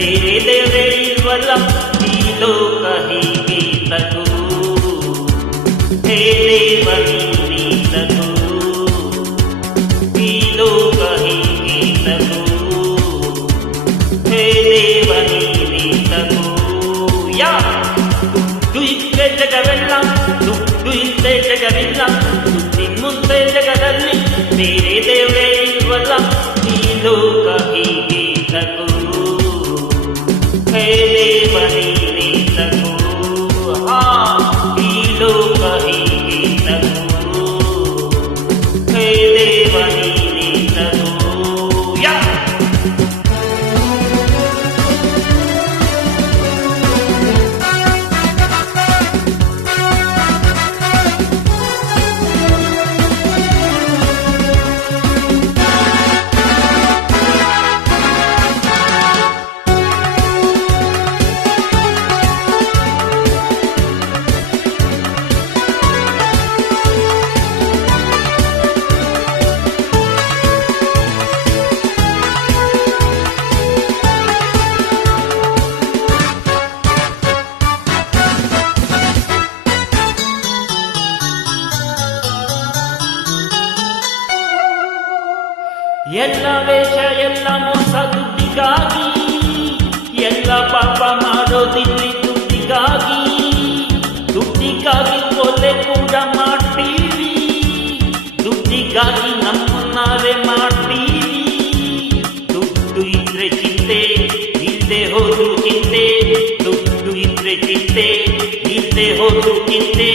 ಬೇರೆ ದೇವರೇ ಇಲ್ವಲ್ಲ ಈ ಲೋಕ ಹೀಗೆ ತಗೋ ಹೇ ದೇವ ನೀನೇ ತಗೋ ಈ ಲೋಕ ಹೀಗೆ ತಗೋ ಹೇ ದೇವ ನೀನೇ ತಗೋ ಯಾ ದುಡ್ಡು ಇದ್ರೆ ಜಗವೆಲ್ಲ ದುಡ್ಡು ಇದ್ರೆ ಜಗವಿಲ್ಲ ದುಡ್ಡಿನ ಮುಂದೆ ಜಗದಲ್ಲಿ ಬೇರೆ ದೇವರೇ ಇಲ್ವಲ್ಲ ಈ ಲೋಕ ಹೀಗೆ ತಗೋ ಹೇ ದೇವ ನೀನೇ ತಗೋ ಈ ಲೋಕ ಹೀಗೆ ತಗೋ ಹೇ ದೇವ ನೀನೇ ತಗೋ ಯಾ ಎಲ್ಲ ವೇಷ ಎಲ್ಲ ಮೋಸ ದುಡ್ಡಿಗಾಗಿ ಎಲ್ಲ ಪಾಪ ಮಾಡೋದಿಲ್ಲಿ ದುಡ್ಡಿಗಾಗಿ ಕೊಲೆ ಕೂಡ ಮಾಡ್ತೀವಿ ದುಡ್ಡಿಗಾಗಿ ನಮ್ಮನ್ನಾರೆ ಮಾಡ್ತೀವಿ ದುಡ್ಡು ಇದ್ರೆ ಚಿಂತೆ ಇಲ್ಲದೆ ಹೋದ್ರು ಚಿಂತೆ ದುಡ್ಡು ಇದ್ರೆ ಚಿಂತೆ ಇಲ್ಲದೆ ಹೋದ್ರು ಚಿಂತೆ